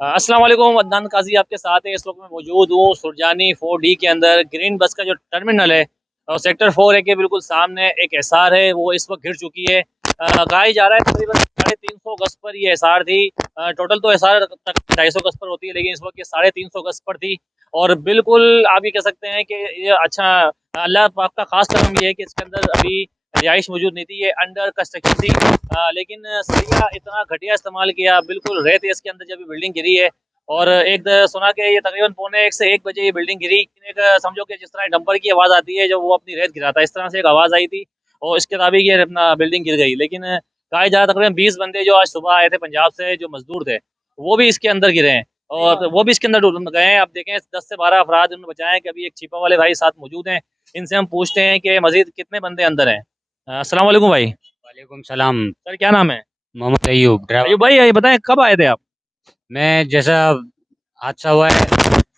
अस्सलाम वालेकुम, अदनान काजी आपके साथ है। इस वक्त मैं मौजूद हूँ सुरजानी 4D के अंदर। ग्रीन बस का जो टर्मिनल है और सेक्टर 4 है के बिल्कुल सामने एक एसआर है, वो इस वक्त घिर चुकी है। कहा जा रहा है तकरीबन 350 गज पर ये एसआर थी। टोटल तो एसआर तक 250 गज पर होती है, लेकिन इस वक्त ये 350 गज पर थी। और बिल्कुल आप ये कह सकते हैं कि ये अच्छा अल्लाह पाक का खास करम ये है कि इसके अंदर अभी रिहाइश मौजूद नहीं थी, ये अंडर कंस्ट्रक्शन थी। लेकिन सरिया इतना घटिया इस्तेमाल किया, बिल्कुल रेत है इसके अंदर जब ये बिल्डिंग गिरी है। और सुना कि ये तकरीबन पौने 1 बजे ये बिल्डिंग गिरी। एक समझो कि जिस तरह डंपर की आवाज़ आती है जब वो अपनी रेत गिराता है, इस तरह से एक आवाज़ आई थी और इसके मुताबिक ये अपना बिल्डिंग गिर गई। लेकिन कहा जा रहा तकरीबन 20 बंदे जो आज सुबह आए थे पंजाब से, जो मजदूर थे, वो भी इसके अंदर गिरे हैं और वो भी इसके अंदर डूब गए हैं। अब देखें 10 से 12 अफराद उन्होंने बचाया है कि अभी एक छिपा वाले भाई साथ मौजूद हैं। इनसे हम पूछते हैं कि मजीद कितने बंदे अंदर हैं। अस्सलाम वालेकुम भाई। वालेकुम सलाम। सर क्या नाम है? मोहम्मद अयूब ड्राइवर। अयूब भाई ये बताएं कब आए थे आप? मैं जैसा हादसा हुआ है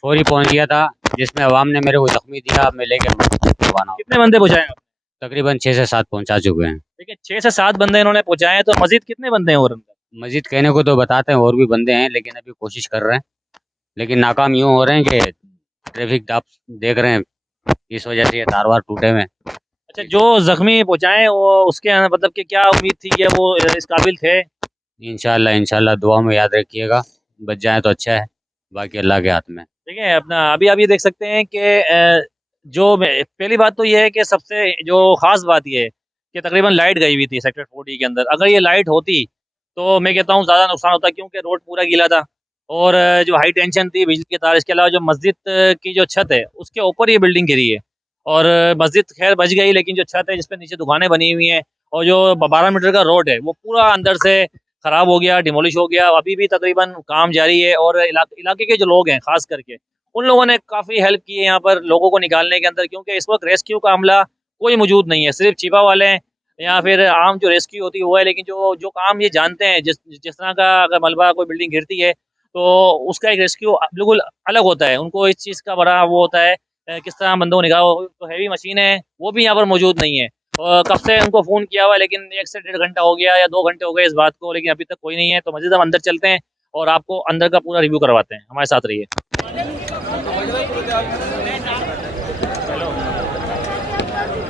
फौरी पहुंच गया था, जिसमें अवाम ने मेरे को जख्मी दिया। अब मैं लेकर रवाना हूँ। कितने बंदे पहुंचाए आप? तकरीबन 6 से 7 पहुंचा चुके हैं। देखिए 6 से 7 बंदे इन्होंने पहुंचाए हैं, तो मजीद कितने बंदे हैं और अंदर? मजीद कहने को तो बताते हैं और भी बंदे हैं, लेकिन अभी कोशिश कर रहे हैं, लेकिन नाकाम यूँ हो रहे हैं कि ट्रैफिक आप देख रहे हैं, इस वजह से ये तार वार टूटे हुए हैं। अच्छा, जो जख्मी पहुंचाए हैं, वो उसके मतलब कि क्या उम्मीद थी कि वो इस काबिल थे? इंशाल्लाह इंशाल्लाह दुआ में याद रखिएगा, बच जाए तो अच्छा है, बाकी अल्लाह के हाथ में। देखिए अपना अभी आप ये देख सकते हैं कि पहली बात तो ये है कि सबसे जो खास बात ये है कि तकरीबन लाइट गई हुई थी सेक्टर 40 के अंदर। अगर ये लाइट होती तो मैं कहता हूँ ज़्यादा नुकसान होता, क्योंकि रोड पूरा गीला था और जो हाई टेंशन थी बिजली के तार, इसके अलावा जो मस्जिद की जो छत है उसके ऊपर ये बिल्डिंग गिरी है। और मस्जिद खैर बच गई, लेकिन जो छत है जिसपे नीचे दुकानें बनी हुई हैं और जो 12 मीटर का रोड है वो पूरा अंदर से खराब हो गया, डिमोलिश हो गया। अभी भी तकरीबन काम जारी है और इलाके के जो लोग हैं खास करके उन लोगों ने काफ़ी हेल्प की है यहाँ पर लोगों को निकालने के अंदर, क्योंकि इस वक्त रेस्क्यू का अमला कोई मौजूद नहीं है, सिर्फ छिपा वाले हैं या फिर आम जो रेस्क्यू होती है वो है। लेकिन जो जो काम ये जानते हैं, जिस जिस तरह का अगर मलबा कोई बिल्डिंग गिरती है तो उसका एक रेस्क्यू बिल्कुल अलग होता है, उनको इस चीज़ का बड़ा वो होता है किस तरह बंदों को निकालो। तो हैवी मशीन है वो भी यहाँ पर मौजूद नहीं है। और कब से उनको फ़ोन किया हुआ है, लेकिन 1 से 1.5 घंटा हो गया या 2 घंटे हो गए इस बात को, लेकिन अभी तक कोई नहीं है। तो मज़ीद हम अंदर चलते हैं और आपको अंदर का पूरा रिव्यू करवाते हैं, हमारे साथ रहिए।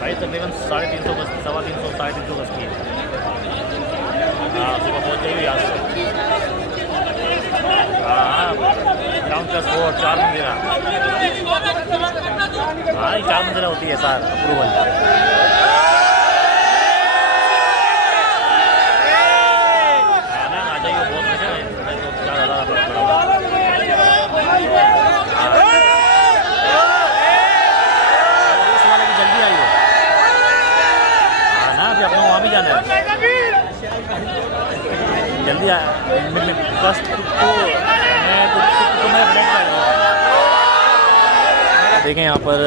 भाई तकरीबन 350 गज, 350 350 गज की है। हाँ सुबह पहुँच जाएगी आज से। हाँ ग्राउंड प्लस 4 4 मंजिला। हाँ ये 4 मंजिला होती है सर अप्रूवल। हाँ ना आ जाइए, बहुत मजा है, क्या ज़्यादा बड़ा हुआ। इस वाले की जल्दी आई हो। हाँ ना फिर अपने वहाँ भी जाना है, जल्दी आ। बस तो मैं फ्रेंड का देखें यहाँ पर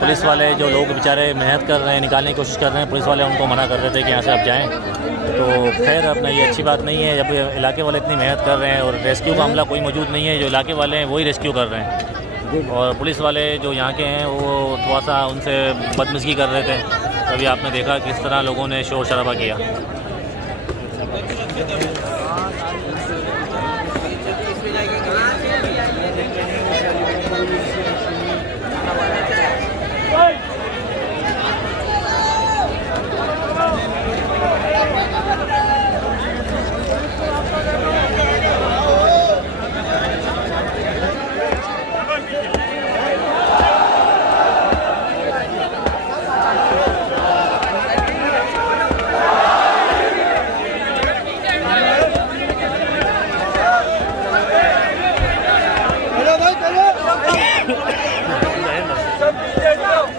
पुलिस वाले जो लोग बेचारे मेहनत कर रहे हैं, निकालने की कोशिश कर रहे हैं। पुलिस वाले उनको मना कर रहे थे कि यहाँ से आप जाएं, तो खैर अपना ये अच्छी बात नहीं है जब इलाके वाले इतनी मेहनत कर रहे हैं और रेस्क्यू का अमला कोई मौजूद नहीं है। जो इलाके वाले हैं वही रेस्क्यू कर रहे हैं और पुलिस वाले जो यहाँ के हैं वो थोड़ा सा उनसे बदमज़गी कर रहे थे। तभी आपने देखा किस तरह लोगों ने शोर शराबा किया।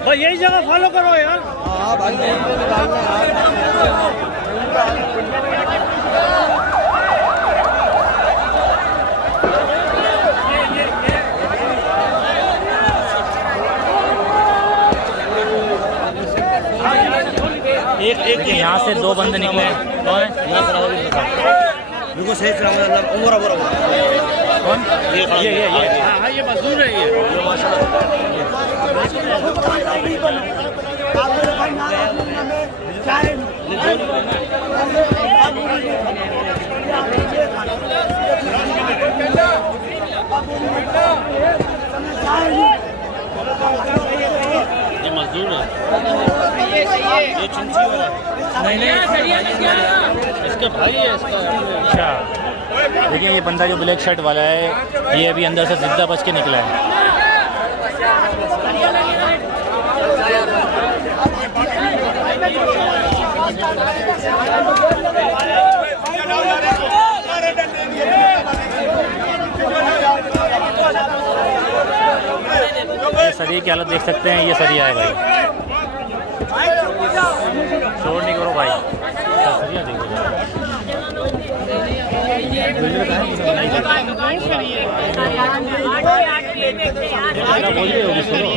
भाई यही जगह फॉलो करो यार। हाँ भाई एक यहाँ से 2 बंदे निकले हैं। कौन है? बिल्कुल सही चलाऊंगा उमर उमर कौन? ये हाँ ये मजदूर है ये माशाल्लाह। ये मजदूर है, ये चिंची वाला नहीं, इसका भाई है इसका। अच्छा, देखिए ये बंदा जो ब्लैक शर्ट वाला है, ये अभी अंदर से जिंदा बच के निकला है। ये सरिये की हालत देख सकते हैं, ये सरिया है भाई, शोर नहीं करो भाई, सरिया देखो। बोल रही होगी, सुनो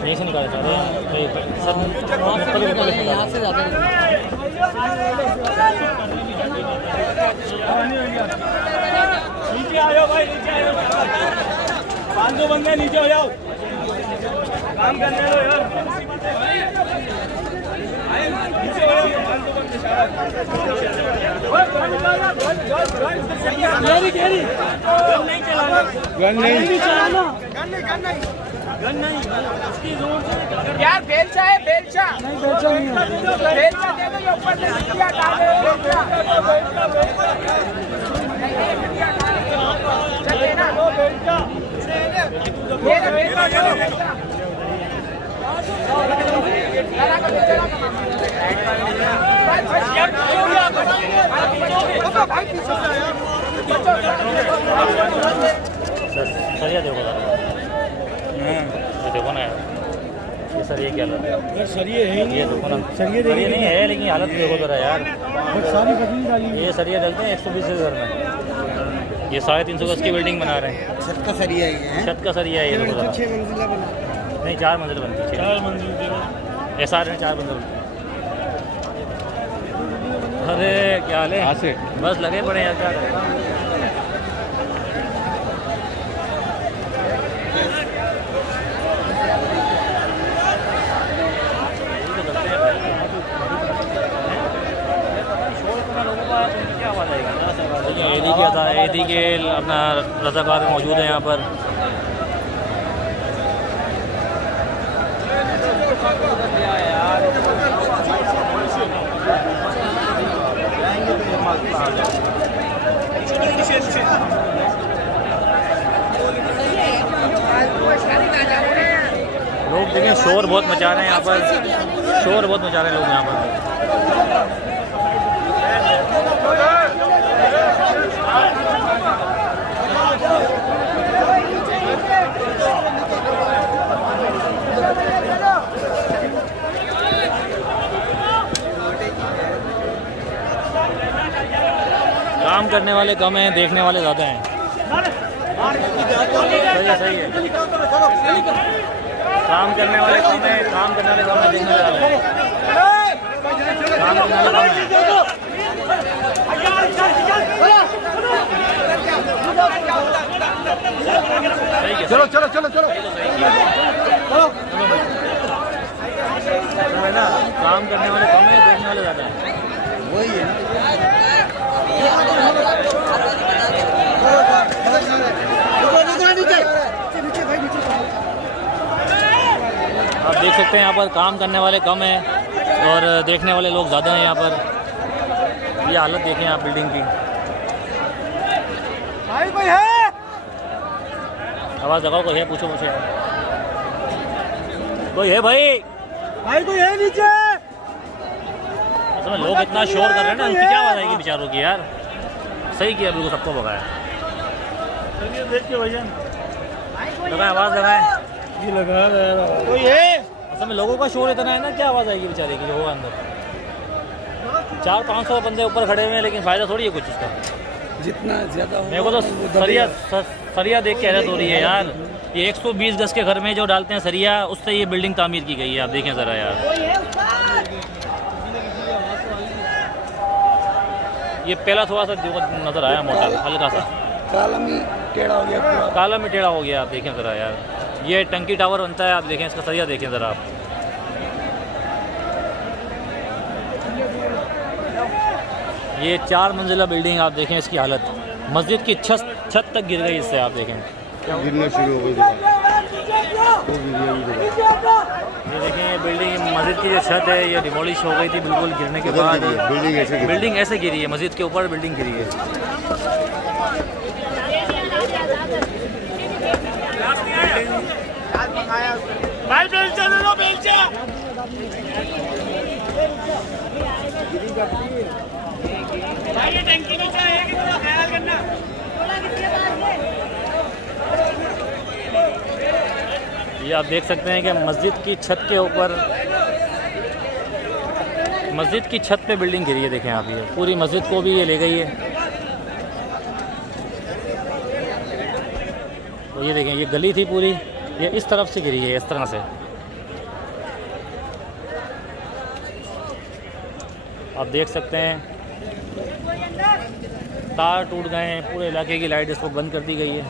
यहीं से निकाले चाहते हैं सब यहाँ से जाते हैं। नीचे आ जाओ भाई, नीचे आ जाओ, 500 बंदे नीचे हो जाओ, काम करने दो यार, नीचे हो जाओ, 500 बंदे गन नहीं, इसकी जोर से यार, बेलचा है, बेलचा नहीं, बेलचा नहीं है, बेलचा दे दो, ये ऊपर से सीटियां डाल दो, चलिए ना, बेलचा ये ना, बेलचा सरिया देखो, देखो ना यार, ये सरिये क्या हालत है यार, सरिये है ही, ये देखो ना, सरिये नहीं है, लेकिन हालत देखो जरा यार, सारी बदली डाली। ये सरिया डलते हैं 120 के घर में, ये 350 गज की बिल्डिंग बना रहे हैं, छत का सरिया है, छत का सरिया है ये देखो जरा, 6 मंजिला बना नहीं, 4 मंजिल बनती है, 4 मंजिल SR में 4 मंजिल। अरे क्या हाल है, बस लगे पड़े यार, क्या करें। एडी के अपना रजाकार मौजूद है यहाँ पर। लोग देखिए शोर बहुत मचा रहे हैं यहाँ पर, शोर बहुत मचा रहे हैं लोग यहाँ पर। काम करने वाले कम हैं, देखने वाले ज़्यादा हैं। सही है। काम करने वाले कम हैं, काम करने वाले कम हैं, देखने वाले ज़्यादा हैं। काम करने वाले कम हैं। चलो चलो चलो चलो है ना, काम करने वाले कम हैं, देखने वाले ज़्यादा हैं। वही है। आप देख सकते हैं यहाँ पर काम करने वाले कम हैं और देखने वाले लोग ज़्यादा हैं यहाँ पर। ये हालत देखें आप बिल्डिंग की। भाई कोई है? आवाज़ लगाओ, कोई है? पूछो मुझे, कोई है भाई? भाई कोई है नीचे? असल में लोग इतना शोर कर रहे हैं ना, उनकी क्या आवाज़ आएगी बेचारों की यार। सही किया, बिल्कुल सबको भगाया। देख के भैया लगाएं, आवाज़ लगाएं। ये लगा रहा कोई है? असल में लोगों का शोर इतना है ना, क्या आवाज़ आएगी बेचारे की जो होगा अंदर। 400-500 बंदे ऊपर खड़े हुए हैं, लेकिन फ़ायदा थोड़ी है कुछ उसका। जितना ज़्यादा मेरे को तो सरिया देख के हैरत हो रही है यार। ये 120 गज के घर में जो डालते हैं सरिया, उससे ये बिल्डिंग तामीर की गई है। आप देखें ज़रा यार, ये पहला थोड़ा सा जो नज़र आया मोटा हल्का सा, कालम ही टेढ़ा हो गया पूरा। काला में टेढ़ा हो गया। आप देखें ज़रा यार, ये टंकी टावर बनता है, आप देखें इसका सरिया देखें ज़रा आप। ये 4 मंजिला बिल्डिंग, आप देखें इसकी हालत। मस्जिद की छत तक गिर गई इससे, आप देखें गिरना शुरू हो गई। ये देखें ये बिल्डिंग, मस्जिद की जो छत है ये डिमोलिश हो गई थी बिल्कुल गिरने के बाद। बिल्डिंग ऐसे गिरी है, मस्जिद के ऊपर बिल्डिंग गिरी है। ये आप देख सकते हैं कि मस्जिद की छत के ऊपर, मस्जिद की छत पे बिल्डिंग गिरी है। देखें आप, ये पूरी मस्जिद को भी ये ले गई है। तो ये देखें, ये गली थी पूरी, ये इस तरफ से गिरी है, इस तरह से। आप देख सकते हैं तार टूट गए हैं, पूरे इलाके की लाइट इस वक्त बंद कर दी गई है।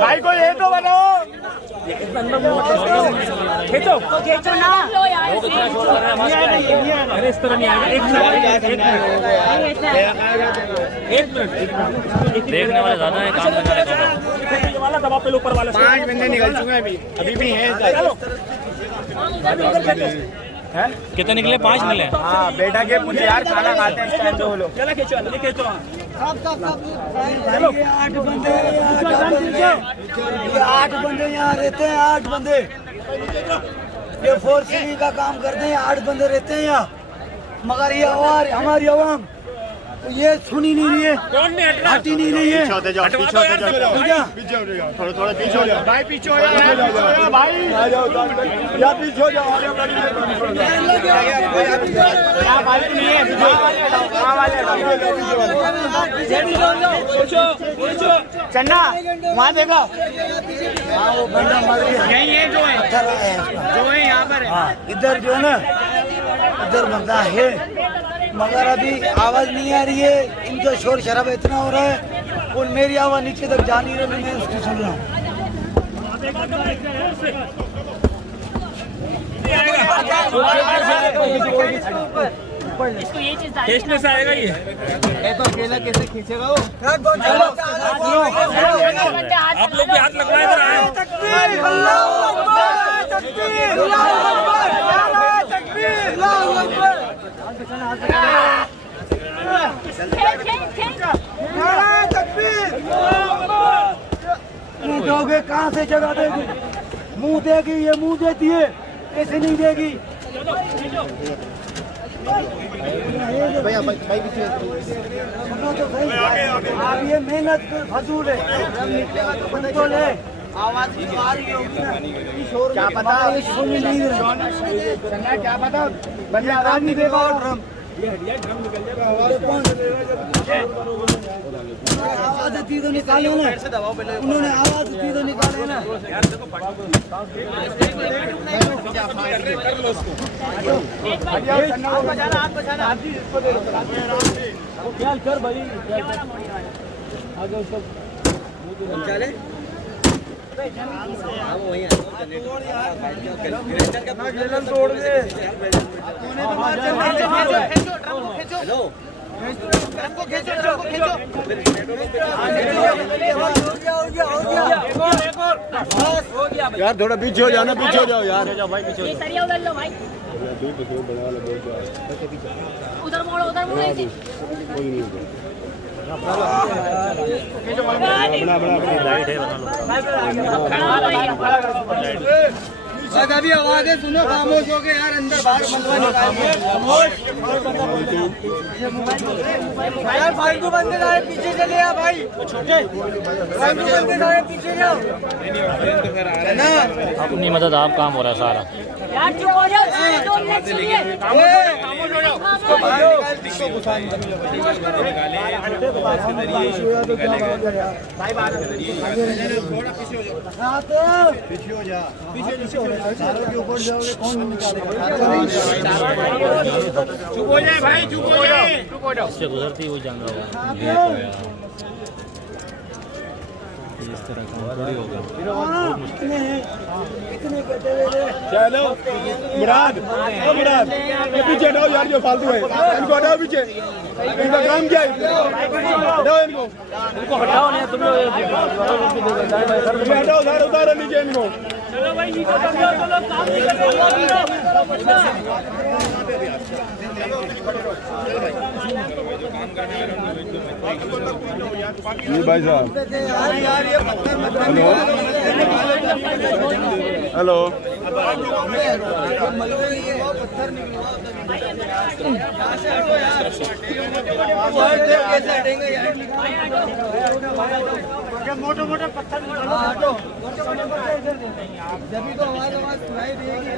भाई को ये तो बनाओ, खींचो खींचो ना। अरे इस तरह नहीं आएगा। एक मिनट देखने वाले ज़्यादा है, काम करने वाला दबा पे ऊपर वाला। 5 बंदे निकल चुके हैं, अभी भी हैं। कितने निकले? 5 मिले। हाँ बेटा के मुझे यार खाना खाते हैं इस टाइम पे वो लोग। चलो खींचो, खींचो। 8 बंदे यहाँ रहते हैं, 8 बंदे। ये फोर्सिंग का काम करते हैं, 8 बंदे रहते हैं यहाँ। मगर ये हमारी आवाम ये सुनी नहीं रही है, हटी नहीं रही है। थोड़ा थोड़ा पीछे हो जाओ भाई, पीछे हो जाओ भाई, या पीछे हो जाओ। चन्ना वहाँ देखो, हाँ वो बंदा मर गया। यही है जो है यहाँ पर है। हाँ इधर जो है ना, इधर बंदा है मगर अभी आवाज नहीं आ रही है। इनका शोर शराबा इतना हो रहा है और मेरी आवाज नीचे तक जा नहीं रही, मैं उसकी सुन रहा हूँ। इसको ये चीज खींचने से आएगा ये तो अकेला कैसे खींचेगा वो? आप लोग भी हाथ लगवाए इधर आए। मुँह दोगे कहाँ से जगह देगी? मुँह देगी, ये मुँह देती है, ऐसे नहीं देगी। सुनो तो सही, अब ये मेहनत फजूल है। कंट्रोल है, आवाज आ रही होगी ना, क्या पता ये सुन नहीं रहा। क्या पता बंदा आवाज नहीं देगा और हम आवाज दी तो निकाले ना, उन्होंने आवाज दी तो निकाले ना। कर भाई तोड़ दे। यार थोड़ा पीछे हो जाओ ना, पीछे हो जाओ यार। उधर मोड़ो, उधर मोड़ो। लाइट है, बना लो। बस अभी आवाजें सुनो, खामोश हो गए यार, अंदर बाहर मलबा निकालिए। यार फालतू बंदे सारे पीछे चले आ भाई, फालतू बंदे सारे पीछे जाओ ना। अपनी मदद आप काम हो रहा है सारा। यार चुप हो जाओ, दो मिनट सुनिए। खामोश हो जाओ, उसको बाहर निकाल, इसको घुसा पीछे हो जा, सारों के ऊपर जाओगे कौन निकालेगा? चुप हो जाए भाई, चुप हो जाए, चुप हो जाओ। इससे गुजरती हुई जान रहा होगा। इस तरह काम थोड़ी होगा। इतने कटे हुए चलो मुराद, ओ मुराद, ये पीछे हटाओ यार, जो फालतू है इनको हटाओ पीछे। इनका काम क्या है? हटाओ इनको हटाओ, नहीं तुम हटाओ, उतारो उतारो नीचे इनको। चलो भाई नीचे चलो, चलो काम नहीं कर भाई साहब। हेलो मोटे मोटे पत्थर जब तो आवाज सुनाई देगी।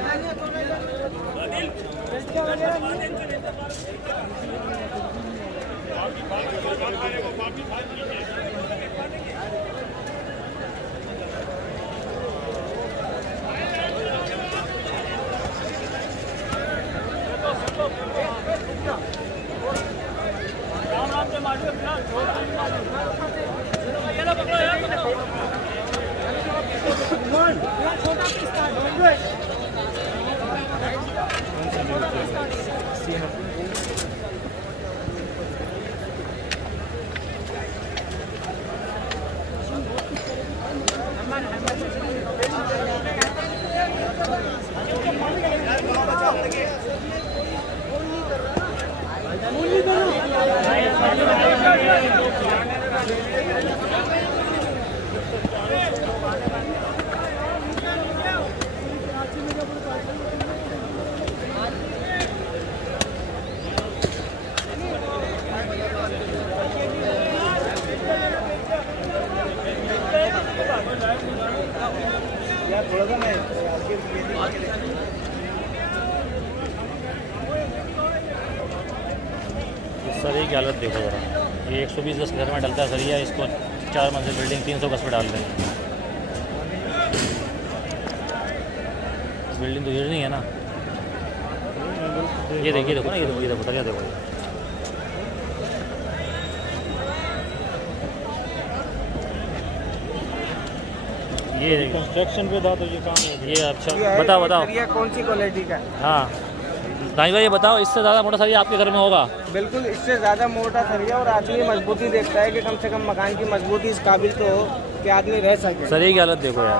सर ये की हालत देखो ज़रा, ये 120 गज घर में डलता है सरिया, इसको 4 मंजिल बिल्डिंग 300 गज पे डाल दें। बिल्डिंग तो गिरनी है ना। ये देखिए, देखो ना, ये देखो, ये देखो सरिया देखो। ये कंस्ट्रक्शन पे था तो ये काम हो ये अच्छा बताओ बताओ कौन सी क्वालिटी का? हाँ दाई भाई ये बताओ, इससे ज़्यादा मोटा सरिया आपके घर में होगा? बिल्कुल इससे ज़्यादा मोटा सरिया, और आदमी मजबूती देखता है कि कम से कम मकान की मजबूती इस काबिल तो हो कि आदमी रह सके। सरिया की हालत देखो यार।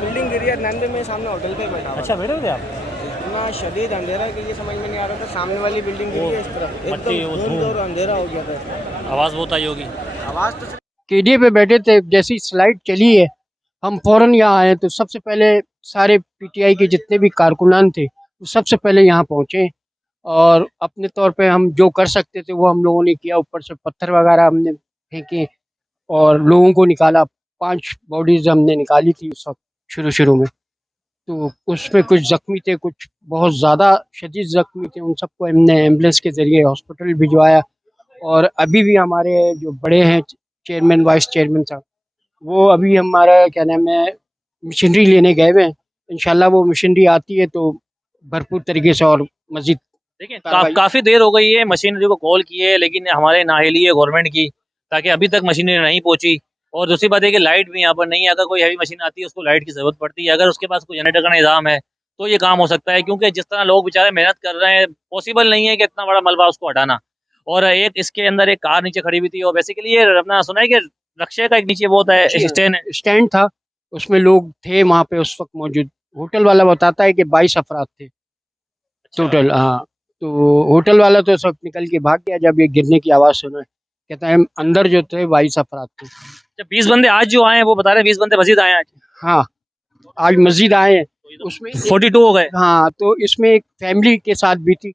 बिल्डिंग गिरी है, नंदे में सामने होटल पे बैठा हुआ। अच्छा बैठे थे आप? इतना शदीद अंधेरा कि ये समझ में नहीं आ रहा था। सामने वाली बिल्डिंग गिरी है इस तरफ, मट्टी, वो एकदम धूल। और अंधेरा हो गया था। आवाज़ बहुत आई होगी। आवाज़ तो केडीए पे बैठे थे, जैसी स्लाइड चली है हम फौरन यहाँ आए। तो सबसे पहले सारे पीटीआई के जितने भी कारकुनान थे वो सबसे पहले यहाँ पहुँचे, और अपने तौर पे हम जो कर सकते थे वो हम लोगों ने किया। ऊपर से पत्थर वगैरह हमने फेंके और लोगों को निकाला। 5 बॉडीज हमने निकाली थी उस वक्त शुरू में। तो उसमें कुछ ज़ख्मी थे, कुछ बहुत ज़्यादा शदीद ज़ख्मी थे। उन सबको हमने एम्बुलेंस के ज़रिए हॉस्पिटल भिजवाया। और अभी भी हमारे जो बड़े हैं चेयरमैन वाइस चेयरमैन साहब, वो अभी हमारा क्या नाम है मशीनरी लेने गए हुए हैं। इंशाल्लाह वो मशीनरी आती है तो भरपूर तरीके से और मजीद देखिए काफ़ी देर हो गई है मशीनरी को कॉल किए, लेकिन हमारे नाहिली है गवर्नमेंट की, ताकि अभी तक मशीनरी नहीं पहुंची। और दूसरी बात है कि लाइट भी यहाँ पर नहीं है। अगर कोई हैवी मशीन आती है उसको लाइट की ज़रूरत पड़ती है। अगर उसके पास कोई जनरेटर का निज़ाम है तो ये काम हो सकता है, क्योंकि जिस तरह लोग बेचारे मेहनत कर रहे हैं पॉसिबल नहीं है कि इतना बड़ा मलबा उसको हटाना। और एक इसके अंदर एक कार नीचे खड़ी हुई थी, और बेसिकली ये अपना सुना है कि रक्षा का एक नीचे वो होता है स्टैंड था, उसमें लोग थे वहाँ पे उस वक्त मौजूद। होटल वाला बताता है कि 22 अफराद थे टोटल। हाँ, तो होटल वाला तो सब निकल के भाग गया जब ये गिरने की आवाज़ सुना। कहते हैं अंदर जो थे 22 अफराद थे। जब 20 बंदे आज जो आए हैं वो बता रहे हैं 20 बंदे मजीद आए हैं आज। हाँ, आज मस्जिद आए हैं, उसमें 42 हो गए। हाँ, तो इसमें एक फैमिली के साथ भी थी,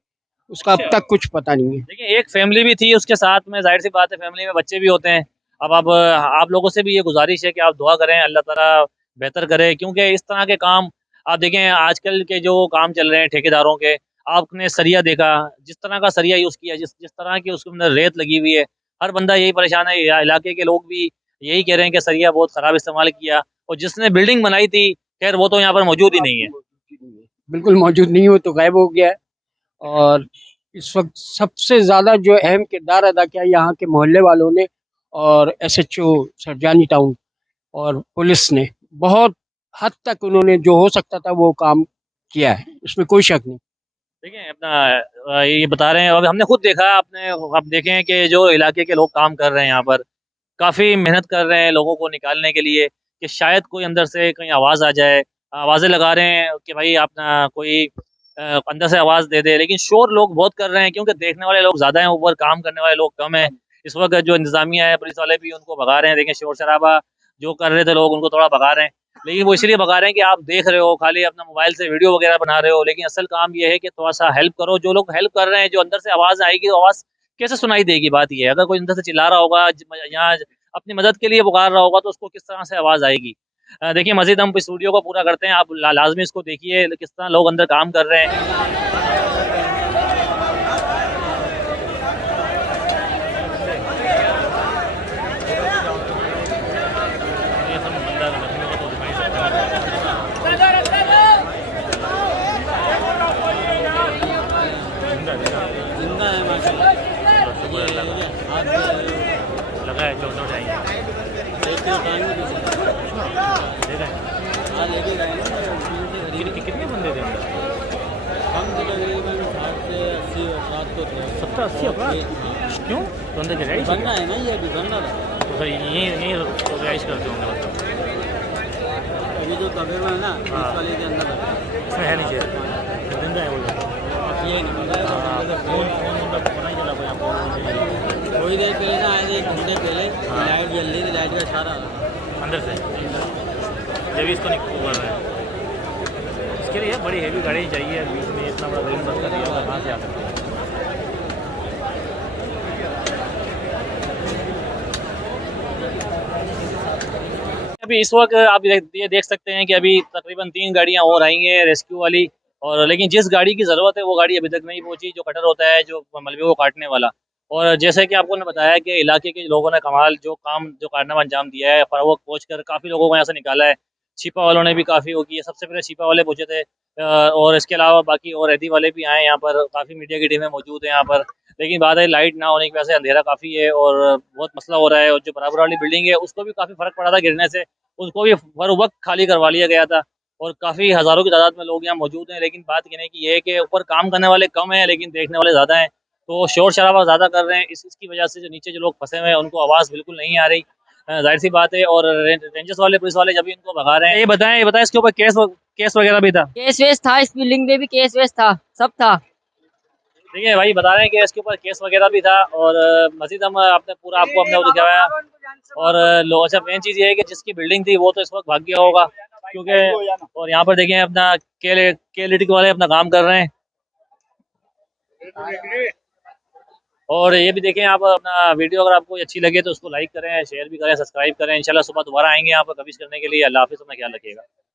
उसका अब तक कुछ पता नहीं है। देखिए एक फैमिली भी थी उसके साथ में, जाहिर सी बात है फैमिली में बच्चे भी होते हैं। अब आप लोगों से भी ये गुजारिश है कि आप दुआ करें, अल्लाह ताला बेहतर करे, क्योंकि इस तरह के काम आप देखें आजकल के जो काम चल रहे हैं ठेकेदारों के, आपने सरिया देखा, जिस तरह का सरिया यूज़ किया, जिस जिस तरह की उसके अंदर रेत लगी हुई है, हर बंदा यही परेशान है, इलाके के लोग भी यही कह रहे हैं कि सरिया बहुत ख़राब इस्तेमाल किया, और जिसने बिल्डिंग बनाई थी खैर वो तो यहाँ पर मौजूद ही नहीं है। बिल्कुल मौजूद नहीं हो, तो गायब हो गया है। और इस वक्त सबसे ज़्यादा जो अहम किरदार अदा किया यहाँ के मोहल्ले वालों ने और SHO सरजानी टाउन और पुलिस ने, बहुत हद तक उन्होंने जो हो सकता था वो काम किया है, इसमें कोई शक नहीं। देखिए अपना ये बता रहे हैं, और हमने खुद देखा, आपने आप देखें कि जो इलाके के लोग काम कर रहे हैं यहाँ पर काफ़ी मेहनत कर रहे हैं लोगों को निकालने के लिए, कि शायद कोई अंदर से कहीं आवाज़ आ जाए। आवाज़ें लगा रहे हैं कि भाई अपना कोई अंदर से आवाज़ दे दे, लेकिन शोर लोग बहुत कर रहे हैं क्योंकि देखने वाले लोग ज़्यादा हैं, ऊपर काम करने वाले लोग कम हैं। इस वक्त जो इंतज़ामिया है, पुलिस वाले भी उनको भगा रहे हैं। देखें शोर शराबा जो कर रहे थे लोग उनको थोड़ा भगा रहे हैं, लेकिन वो इसलिए भगा रहे हैं कि आप देख रहे हो, खाली अपना मोबाइल से वीडियो वगैरह बना रहे हो, लेकिन असल काम ये है कि थोड़ा-सा हेल्प करो। जो लोग हेल्प कर रहे हैं, जो अंदर से आवाज़ आएगी, तो आवाज़ कैसे सुनाई देगी? बात ये है, अगर कोई अंदर से चिल्ला रहा होगा यहाँ अपनी मदद के लिए पुकार रहा होगा, तो उसको किस तरह से आवाज़ आएगी? देखिए मज़ीद हम इस वीडियो को पूरा करते हैं, आप लाज़मी इसको देखिए किस तरह लोग अंदर काम कर रहे हैं। लगा है चौसठ है कितने बंदे थे हम तो तकरीबन 60 से 80 अफराद तो थे। 70-80 अफराद? क्यों? तो अंदर रिहाइश बनना है ना, ये अभी बनना था। तो सर यहीं रिहाइश करते होंगे मतलब। अभी जो कबीर में है ना पुलिस वाले के अंदर है। इसमें है नीचे जिंदा है वो लोग। ये फोन मतलब फोन ही चला कोई आपको थोड़ी देर पहले ना आए थे, 1 घंटे पहले लाइट जल रही थी, लाइट का इशारा आ रहा था अंदर से, जब इसको निकल कर रहे हैं। इसके लिए बड़ी हेवी गाड़ी चाहिए, बीच में इतना बड़ा वेट बस कर दिया, कहाँ से आ सकते हैं? अभी इस वक्त आप ये देख सकते हैं कि अभी तकरीबन 3 गाड़ियाँ और आई हैं रेस्क्यू वाली, और लेकिन जिस गाड़ी की ज़रूरत है वो गाड़ी अभी तक नहीं पहुंची, जो कटर होता है जो मलबे को काटने वाला। और जैसे कि आपको ने बताया कि इलाके के लोगों ने कमाल जो कारनामा अंजाम दिया है, फरावक पहुँच कर काफ़ी लोगों को यहाँ से निकाला है। छिपा वालों ने भी काफ़ी वो की है, सबसे पहले छिपा वाले पहुँचे थे, और इसके अलावा बाकी और रैदी वाले भी आए यहाँ पर, काफ़ी मीडिया की टीमें मौजूद हैं यहाँ पर। लेकिन बात है लाइट ना होने की वजह से अंधेरा काफ़ी है और बहुत मसला हो रहा है, और जो बराबर वाली बिल्डिंग है उसको भी काफ़ी फ़र्क पड़ा था गिरने से, उसको भी बर वक्त खाली करवा लिया गया था, और काफ़ी हज़ारों की तादाद में लोग यहाँ मौजूद हैं। लेकिन बात कहने की ये है कि ऊपर काम करने वाले कम हैं लेकिन देखने वाले ज़्यादा हैं, तो शोर शराबा ज़्यादा कर रहे हैं। इसकी वजह से जो नीचे जो लोग फंसे हुए हैं उनको आवाज़ बिल्कुल नहीं आ रही, जाहिर सी बात है। और रेंजर्स वाले पुलिस वाले जब भी इनको भगा रहे हैं। ये बताएं इसके ऊपर केस वगैरह भी था? केस वेस था, इस बिल्डिंग में भी केस वेस था, सब था। ठीक है भाई, बता रहे हैं कि इसके ऊपर केस वगैरह भी था, और मजीद हम आपने पूरा आपको हमने वो दिखाया। और अच्छा मेन चीज़ ये है कि जिसकी बिल्डिंग थी वो तो इस वक्त भाग गया होगा, क्योंकि और यहाँ पर देखें अपना के वाले अपना काम कर रहे हैं। और ये भी देखें आप अपना वीडियो अगर आपको अच्छी लगे तो उसको लाइक करें, शेयर भी करें, सब्सक्राइब करें। इंशाल्लाह सुबह दोबारा आएंगे यहाँ पर कवरेज करने के लिए। अल्लाह हाफिज़, अपना ख्याल रखिएगा।